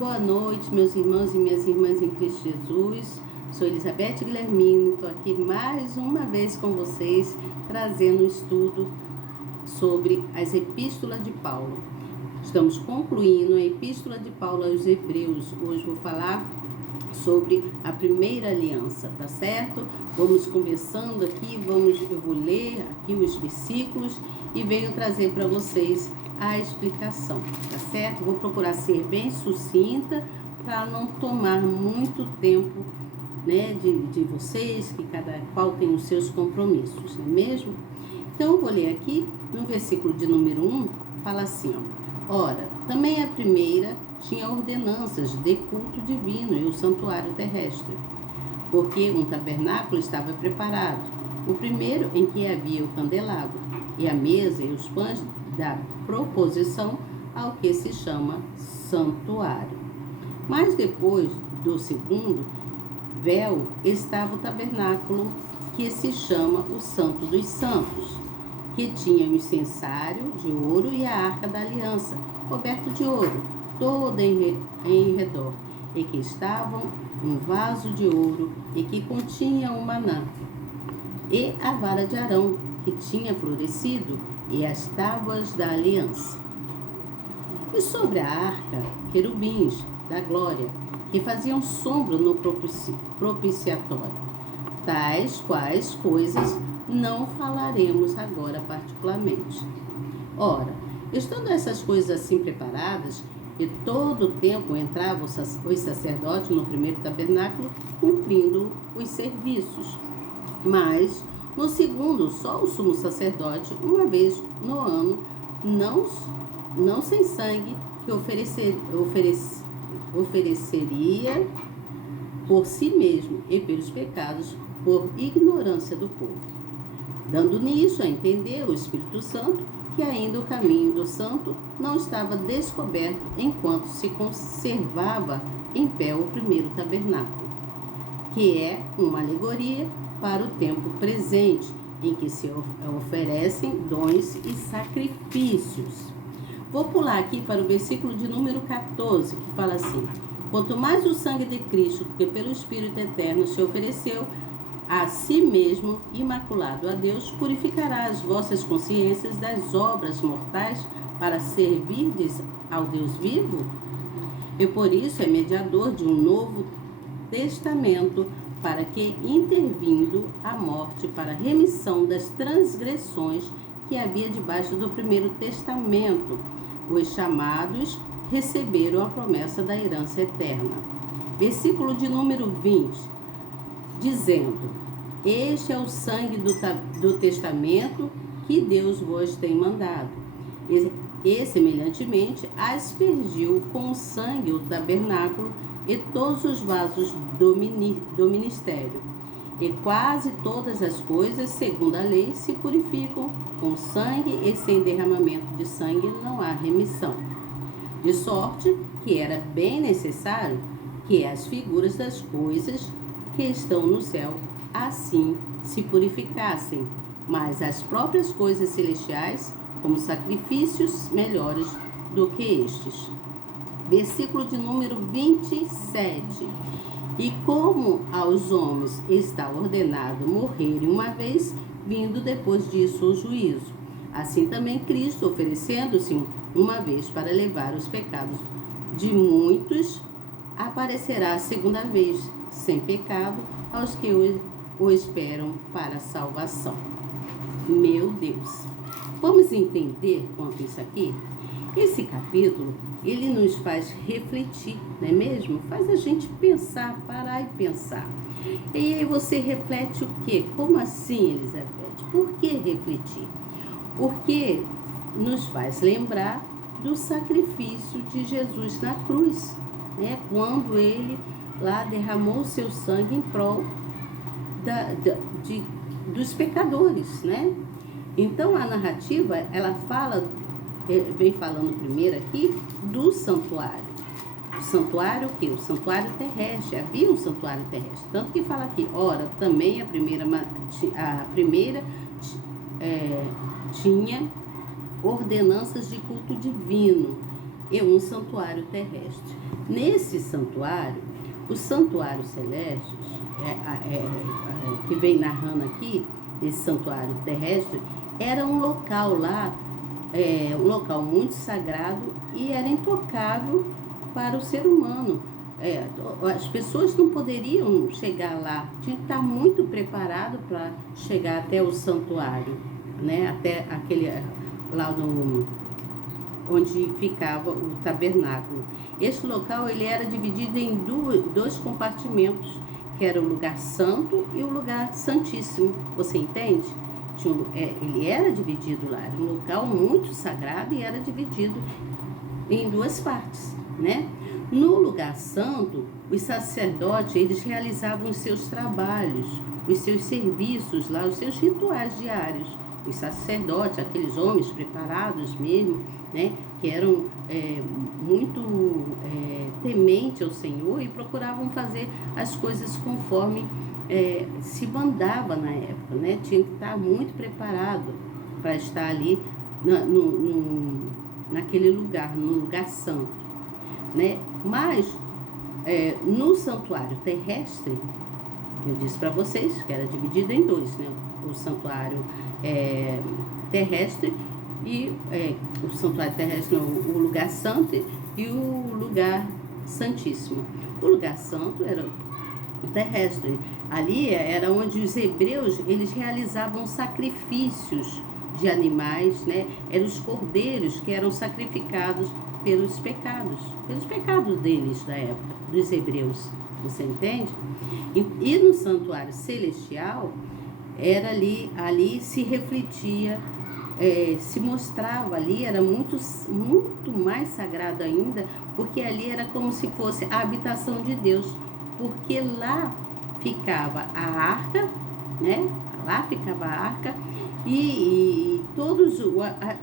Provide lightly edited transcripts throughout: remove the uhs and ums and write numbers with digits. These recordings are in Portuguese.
Boa noite, meus irmãos e minhas irmãs em Cristo Jesus. Sou Elizabeth Guilhermino, estou aqui mais uma vez com vocês, trazendo um estudo sobre as epístolas de Paulo. Estamos concluindo a epístola de Paulo aos Hebreus. Hoje vou falar sobre a primeira aliança, tá certo? Vamos conversando aqui, eu vou ler aqui os versículos e venho trazer para vocês a explicação, tá certo? Vou procurar ser bem sucinta para não tomar muito tempo, né, de vocês, que cada qual tem os seus compromissos, não é mesmo? Então, eu vou ler aqui no versículo de número 1, fala assim, ó: ora, também a primeira tinha ordenanças de culto divino e o santuário terrestre, porque um tabernáculo estava preparado, o primeiro em que havia o candelabro, e a mesa e os pães da proposição ao que se chama santuário. Mas depois do segundo véu estava o tabernáculo que se chama o Santo dos Santos, que tinha o incensário de ouro e a arca da aliança, coberto de ouro, toda em redor, e que estavam um vaso de ouro e que continha o maná, e a vara de Arão, que tinha florescido, e as tábuas da aliança. E sobre a arca, querubins da glória, que faziam sombra no propiciatório. Tais quais coisas não falaremos agora particularmente. Ora, estando essas coisas assim preparadas, e todo o tempo entravam os sacerdotes no primeiro tabernáculo, cumprindo os serviços. Mas no segundo, só o sumo sacerdote, uma vez no ano, não sem sangue, que ofereceria por si mesmo e pelos pecados, por ignorância do povo. Dando nisso a entender o Espírito Santo que ainda o caminho do santo não estava descoberto enquanto se conservava em pé o primeiro tabernáculo, que é uma alegoria para o tempo presente, em que se oferecem dons e sacrifícios. Vou pular aqui para o versículo de número 14, que fala assim: quanto mais o sangue de Cristo, que pelo Espírito Eterno se ofereceu a si mesmo, imaculado a Deus, purificará as vossas consciências das obras mortais para servirdes ao Deus vivo? E por isso é mediador de um novo testamento, para que, intervindo a morte para a remissão das transgressões que havia debaixo do primeiro testamento, os chamados receberam a promessa da herança eterna. Versículo de número 20, dizendo: este é o sangue do testamento que Deus vos tem mandado. E semelhantemente, aspergiu com o sangue o tabernáculo e todos os vasos do ministério. E quase todas as coisas, segundo a lei, se purificam com sangue, e sem derramamento de sangue não há remissão. De sorte que era bem necessário que as figuras das coisas que estão no céu assim se purificassem, mas as próprias coisas celestiais como sacrifícios melhores do que estes. Versículo de número 27. E como aos homens está ordenado morrerem uma vez, vindo depois disso o juízo, assim também Cristo, oferecendo-se uma vez para levar os pecados de muitos, aparecerá a segunda vez, sem pecado, aos que o esperam para a salvação. Meu Deus! Vamos entender quanto isso aqui? Esse capítulo, ele nos faz refletir, não é mesmo? Faz a gente pensar, parar e pensar. E aí você reflete o quê? Como assim, Elizabeth? Por que refletir? Porque nos faz lembrar do sacrifício de Jesus na cruz, né? Quando ele lá derramou o seu sangue em prol dos pecadores, né? Então a narrativa, ela vem falando primeiro aqui do santuário. O santuário o quê? O santuário terrestre. Havia um santuário terrestre. Tanto que fala aqui, ora, também a primeira tinha ordenanças de culto divino e um santuário terrestre. Nesse santuário, os santuários celestes, que vem narrando aqui, esse santuário terrestre, era um local lá, um local muito sagrado e era intocável para o ser humano. As pessoas não poderiam chegar lá, tinha que estar muito preparado para chegar até o santuário, né? Até aquele lá onde ficava o tabernáculo. Esse local ele era dividido em dois compartimentos, que era o lugar santo e o lugar santíssimo. Você entende? Ele era dividido lá, era um local muito sagrado e era dividido em duas partes, né? No lugar santo, os sacerdotes, eles realizavam os seus trabalhos, os seus serviços lá, os seus rituais diários. Os sacerdotes, aqueles homens preparados mesmo, né, que eram muito tementes ao Senhor e procuravam fazer as coisas conforme se mandava na época, né? Tinha que estar muito preparado para estar ali naquele lugar, no lugar santo, né? Mas no santuário terrestre, eu disse para vocês que era dividido em dois, né? O santuário terrestre e o santuário terrestre, não, o lugar santo e o lugar santíssimo. O lugar santo era o terrestre. Ali era onde os hebreus eles realizavam sacrifícios de animais, né? Eram os cordeiros que eram sacrificados pelos pecados deles da época, dos hebreus. Você entende? E no santuário celestial era ali se refletia, se mostrava ali, era muito mais sagrado ainda, porque ali era como se fosse a habitação de Deus, porque lá ficava a arca, né? Lá ficava a arca e todas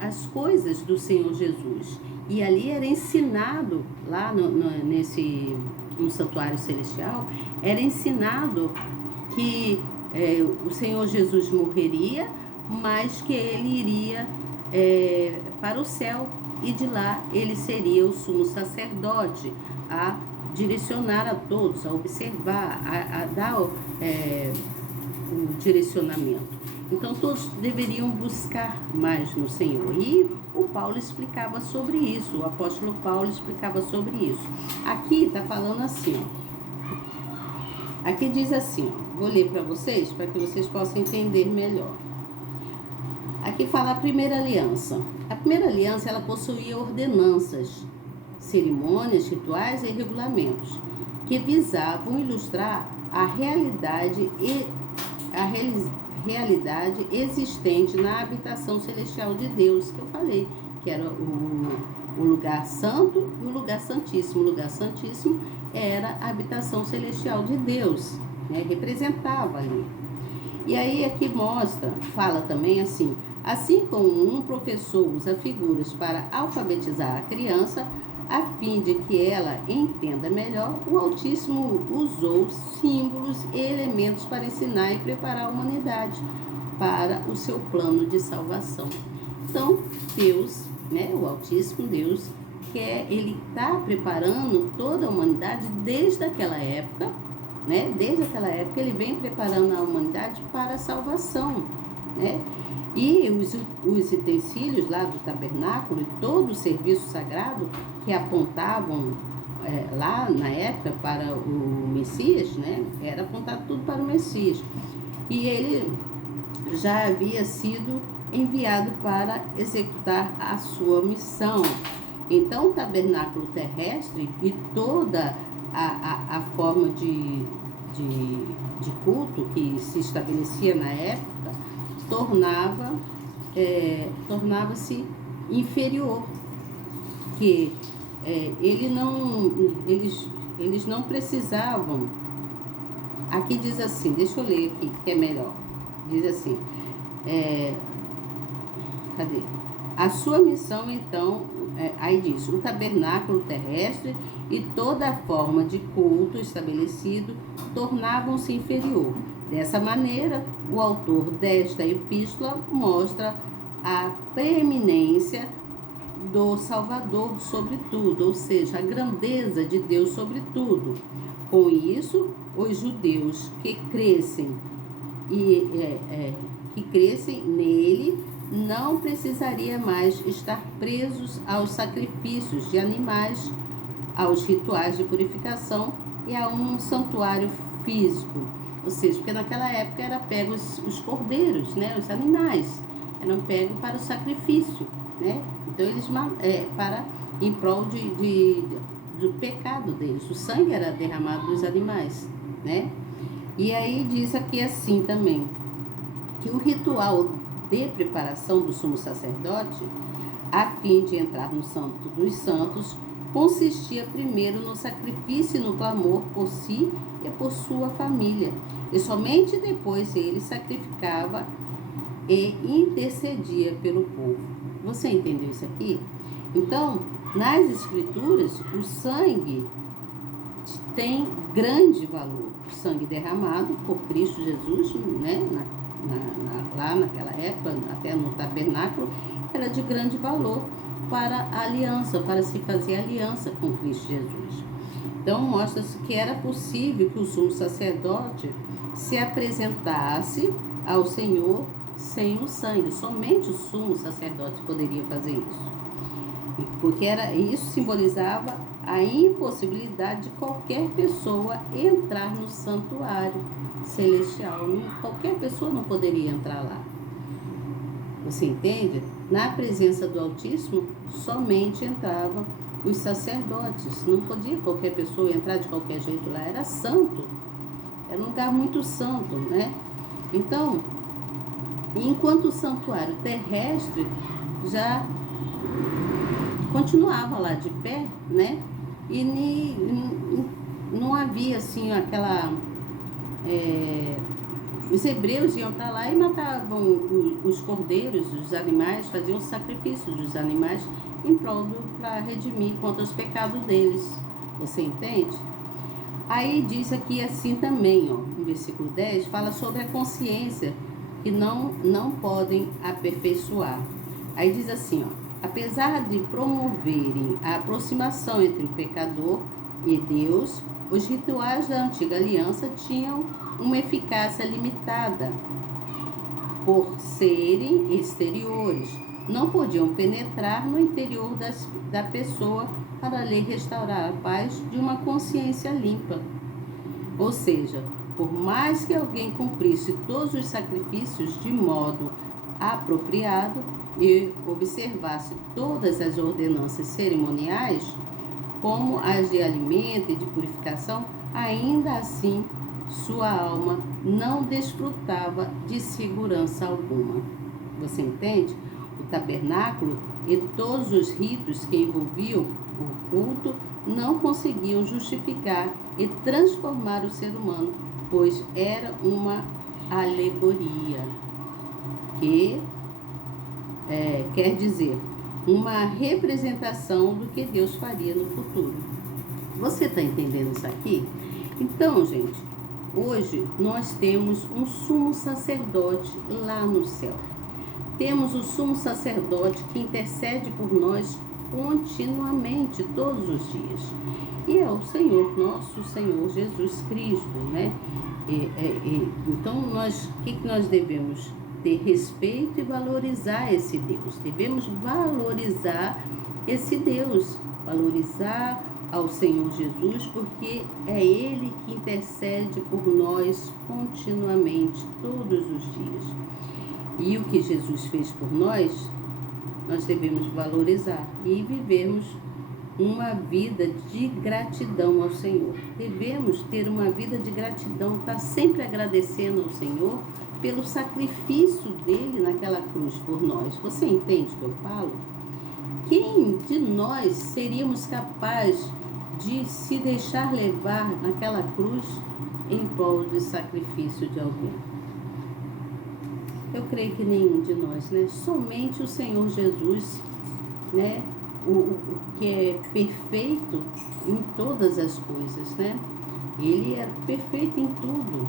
as coisas do Senhor Jesus. E ali era ensinado, lá no santuário celestial, era ensinado que o Senhor Jesus morreria, mas que ele iria para o céu e de lá ele seria o sumo sacerdote a direcionar a todos, a observar, a dar o direcionamento. Então todos deveriam buscar mais no Senhor. E o Paulo explicava sobre isso, o apóstolo Paulo explicava sobre isso. Aqui está falando assim, ó. Aqui diz assim, ó, vou ler para vocês que possam entender melhor. Aqui fala a primeira aliança. A primeira aliança ela possuía ordenanças, cerimônias, rituais e regulamentos que visavam ilustrar a realidade existente na habitação celestial de Deus, que eu falei, que era o lugar santo e o lugar santíssimo. O lugar santíssimo era a habitação celestial de Deus, né? Representava ali. E aí aqui fala também assim como um professor usa figuras para alfabetizar a criança, a fim de que ela entenda melhor, o Altíssimo usou símbolos e elementos para ensinar e preparar a humanidade para o seu plano de salvação. Então, Deus, né, o Altíssimo Deus, ele está preparando toda a humanidade desde aquela época, né? Desde aquela época ele vem preparando a humanidade para a salvação, né? E os utensílios lá do tabernáculo e todo o serviço sagrado que apontavam lá na época para o Messias, né? Era apontado tudo para o Messias. E ele já havia sido enviado para executar a sua missão. Então o tabernáculo terrestre e toda a forma de culto que se estabelecia na época tornava-se inferior, que eles não precisavam. Aqui diz assim, deixa eu ler aqui que é melhor, diz assim, cadê? A sua missão então, aí diz, o tabernáculo terrestre e toda a forma de culto estabelecido tornavam-se inferior. Dessa maneira, o autor desta epístola mostra a preeminência do Salvador sobre tudo, ou seja, a grandeza de Deus sobre tudo. Com isso, os judeus que crescem nele não precisaria mais estar presos aos sacrifícios de animais, aos rituais de purificação e a um santuário físico. Ou seja, porque naquela época era pego os cordeiros, né, os animais, eram pegos para o sacrifício, né? Então eles em prol do pecado deles. O sangue era derramado dos animais, né? E aí diz aqui assim também, que o ritual de preparação do sumo sacerdote, a fim de entrar no Santo dos Santos, consistia primeiro no sacrifício e no clamor por si e por sua família. E somente depois ele sacrificava e intercedia pelo povo. Você entendeu isso aqui? Então, nas Escrituras, o sangue tem grande valor. O sangue derramado por Cristo Jesus, né, lá naquela época, até no tabernáculo, era de grande valor para a aliança, para se fazer aliança com Cristo Jesus. Então, mostra-se que era possível que o sumo sacerdote se apresentasse ao Senhor sem o sangue. Somente o sumo sacerdote poderia fazer isso. Porque isso simbolizava a impossibilidade de qualquer pessoa entrar no santuário celestial. Qualquer pessoa não poderia entrar lá. Você entende? Na presença do Altíssimo, somente entravam os sacerdotes. Não podia qualquer pessoa entrar de qualquer jeito lá. Era santo. Era um lugar muito santo, né? Então, enquanto o santuário terrestre já continuava lá de pé, né? E não havia assim aquela... os hebreus iam para lá e matavam os cordeiros, os animais, faziam sacrifícios dos animais em prol para redimir contra os pecados deles. Você entende? Aí diz aqui assim também, ó, no versículo 10, fala sobre a consciência que não podem aperfeiçoar. Aí diz assim, ó, apesar de promoverem a aproximação entre o pecador e Deus, os rituais da antiga aliança tinham uma eficácia limitada por serem exteriores. Não podiam penetrar no interior da pessoa para lhe restaurar a paz de uma consciência limpa. Ou seja, por mais que alguém cumprisse todos os sacrifícios de modo apropriado e observasse todas as ordenanças cerimoniais, como as de alimento e de purificação, ainda assim sua alma não desfrutava de segurança alguma. Você entende? O tabernáculo e todos os ritos que envolviam o culto não conseguiam justificar e transformar o ser humano, pois era uma alegoria, que quer dizer, uma representação do que Deus faria no futuro. Você está entendendo isso aqui? Então, gente, hoje nós temos um sumo sacerdote lá no céu. Temos o sumo sacerdote que intercede por nós continuamente, todos os dias. E é o Senhor, nosso Senhor Jesus Cristo, né? Então, o que nós devemos? Ter respeito e valorizar esse Deus. Devemos valorizar esse Deus, valorizar ao Senhor Jesus, porque é Ele que intercede por nós continuamente, todos os dias. E o que Jesus fez por nós devemos valorizar e vivermos uma vida de gratidão ao Senhor. Devemos ter uma vida de gratidão, estar sempre agradecendo ao Senhor pelo sacrifício dele naquela cruz por nós. Você entende o que eu falo? Quem de nós seríamos capazes de se deixar levar naquela cruz em prol do sacrifício de alguém? Eu creio que nenhum de nós, né? Somente o Senhor Jesus, né? O que é perfeito em todas as coisas, né? Ele é perfeito em tudo.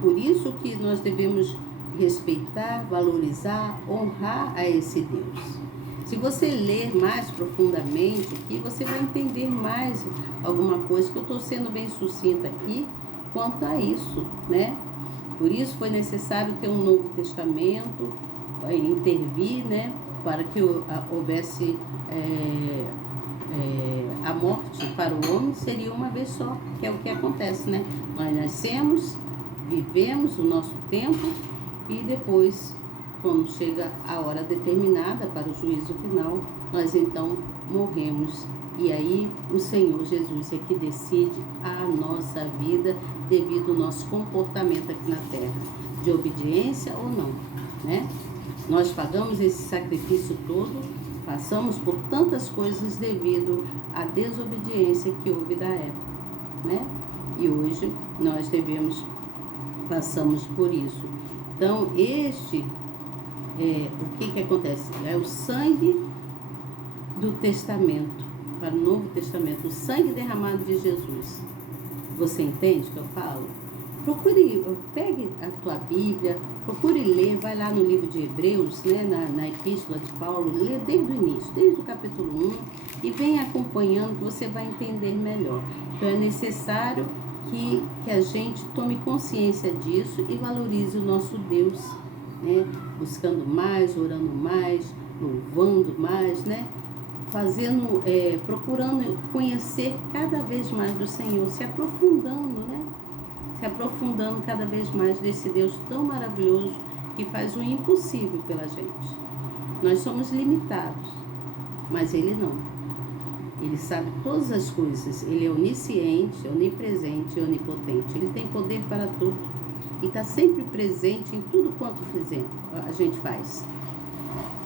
Por isso que nós devemos respeitar, valorizar, honrar a esse Deus. Se você ler mais profundamente aqui, você vai entender mais alguma coisa, que eu estou sendo bem sucinta aqui quanto a isso, né? Por isso foi necessário ter um Novo Testamento, intervir, né? Para que houvesse a morte para o homem, seria uma vez só, que é o que acontece, né? Nós nascemos, vivemos o nosso tempo e depois, quando chega a hora determinada para o juízo final, nós então morremos. E aí o Senhor Jesus é que decide a nossa vida devido ao nosso comportamento aqui na terra, de obediência ou não, né? Nós pagamos esse sacrifício todo, passamos por tantas coisas devido à desobediência que houve da época, né? E hoje nós passamos por isso. Então, o que acontece? É o sangue do testamento, para o Novo Testamento, o sangue derramado de Jesus. Você entende o que eu falo? Pegue a tua Bíblia, procure ler, vai lá no livro de Hebreus, né, na epístola de Paulo, lê desde o início, desde o capítulo 1, e venha acompanhando que você vai entender melhor. Então é necessário que a gente tome consciência disso e valorize o nosso Deus, né, buscando mais, orando mais, louvando mais, né, procurando conhecer cada vez mais do Senhor, se aprofundando, né? Se aprofundando cada vez mais desse Deus tão maravilhoso que faz o impossível pela gente. Nós somos limitados, mas Ele não. Ele sabe todas as coisas. Ele é onisciente, onipresente e onipotente. Ele tem poder para tudo e está sempre presente em tudo quanto a gente faz.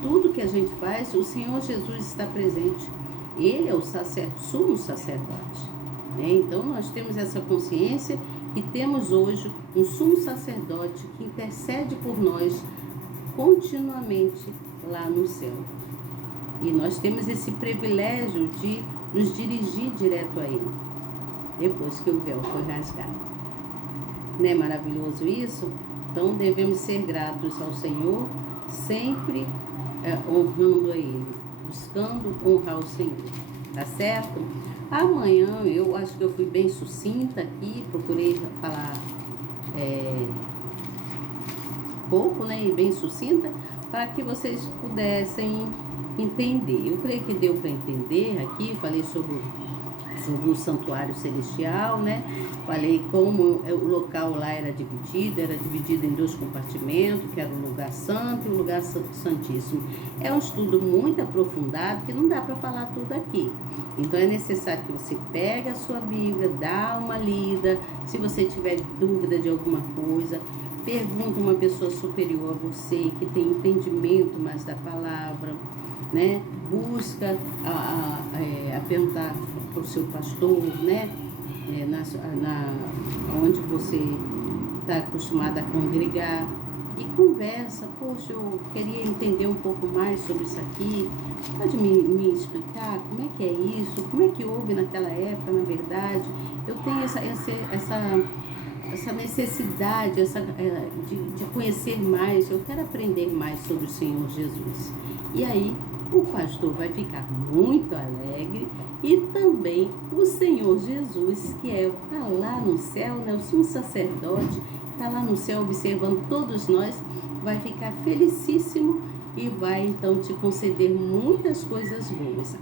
Tudo que a gente faz, o Senhor Jesus está presente. Ele é o sumo sacerdote, né? Então nós temos essa consciência e temos hoje um sumo sacerdote que intercede por nós continuamente lá no céu. E nós temos esse privilégio de nos dirigir direto a Ele, depois que o véu foi rasgado. Não é maravilhoso isso? Então devemos ser gratos ao Senhor, sempre honrando a Ele, buscando honrar o Senhor. Tá certo? Amanhã eu acho que eu fui bem sucinta aqui, procurei falar pouco, né, e bem sucinta, para que vocês pudessem entender. Eu creio que deu para entender aqui, falei sobre o santuário celestial, né? Falei como o local lá era dividido em 2 compartimentos, que era o lugar santo e o lugar santíssimo. É um estudo muito aprofundado que não dá para falar tudo aqui. Então é necessário que você pegue a sua Bíblia, dá uma lida, se você tiver dúvida de alguma coisa, pergunta uma pessoa superior a você, que tem entendimento mais da palavra, né? Busca perguntar para o seu pastor, né? Onde você está acostumado a congregar, e conversa. Poxa, eu queria entender um pouco mais sobre isso aqui, pode me explicar como é que é isso, como é que houve naquela época, na verdade. Eu tenho essa necessidade de conhecer mais, eu quero aprender mais sobre o Senhor Jesus. E aí o pastor vai ficar muito alegre, e também o Senhor Jesus, que está lá no céu, né, o sumo sacerdote, está lá no céu observando todos nós, vai ficar felicíssimo e vai então te conceder muitas coisas boas.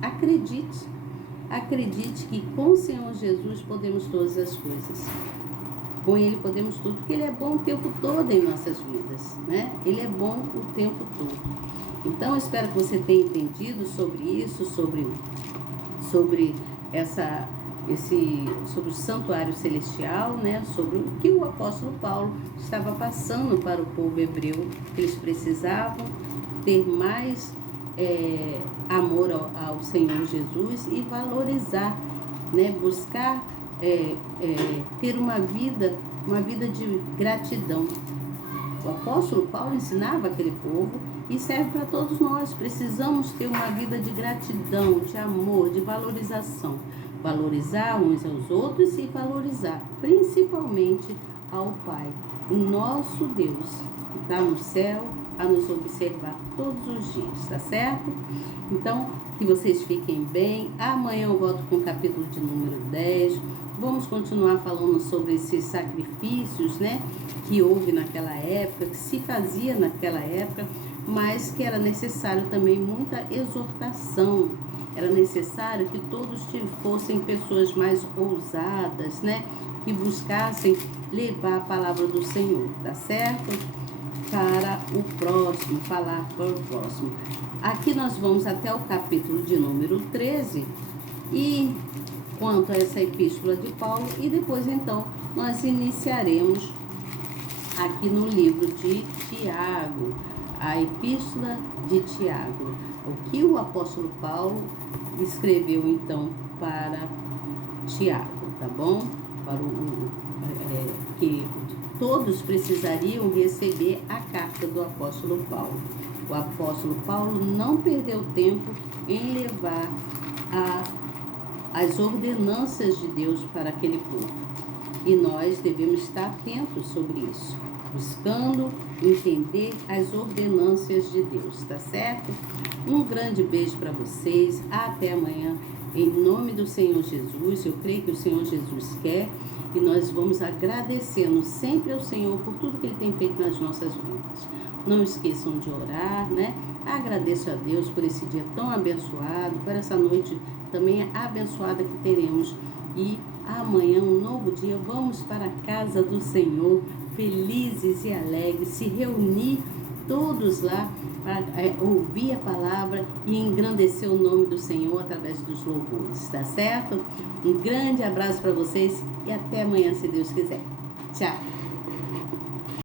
Acredite que com o Senhor Jesus podemos todas as coisas. Com Ele podemos tudo, porque Ele é bom o tempo todo em nossas vidas, né? Ele é bom o tempo todo. Então, eu espero que você tenha entendido sobre isso, sobre o santuário celestial, né? Sobre o que o apóstolo Paulo estava passando para o povo hebreu, que eles precisavam ter mais amor ao Senhor Jesus e valorizar, né? Buscar ter uma vida de gratidão. O apóstolo Paulo ensinava aquele povo e serve para todos nós. Precisamos ter uma vida de gratidão, de amor, de valorização. Valorizar uns aos outros e valorizar principalmente ao Pai. o nosso Deus, que está no céu, a nos observar todos os dias, tá certo? Então, que vocês fiquem bem. Amanhã eu volto com o capítulo de número 10. Vamos continuar falando sobre esses sacrifícios, né, que houve naquela época, que se fazia naquela época, mas que era necessário também muita exortação. Era necessário que todos fossem pessoas mais ousadas, né, que buscassem levar a palavra do Senhor, tá certo? Para o próximo, falar para o próximo. Aqui nós vamos até o capítulo de número 13 e quanto a essa epístola de Paulo, e depois então nós iniciaremos aqui no livro de Tiago, a epístola de Tiago, o que o apóstolo Paulo escreveu então para Tiago, tá bom? Para que todos precisariam receber a carta do apóstolo Paulo. O apóstolo Paulo não perdeu tempo em levar as ordenanças de Deus para aquele povo. E nós devemos estar atentos sobre isso, buscando entender as ordenanças de Deus, tá certo? Um grande beijo para vocês, até amanhã, em nome do Senhor Jesus. Eu creio que o Senhor Jesus quer, e nós vamos agradecendo sempre ao Senhor por tudo que Ele tem feito nas nossas vidas. Não esqueçam de orar, né? Agradeço a Deus por esse dia tão abençoado, por essa noite também abençoada que teremos. E amanhã, um novo dia, vamos para a casa do Senhor, felizes e alegres, se reunir todos lá para ouvir a palavra e engrandecer o nome do Senhor através dos louvores, tá certo? Um grande abraço para vocês e até amanhã, se Deus quiser. Tchau!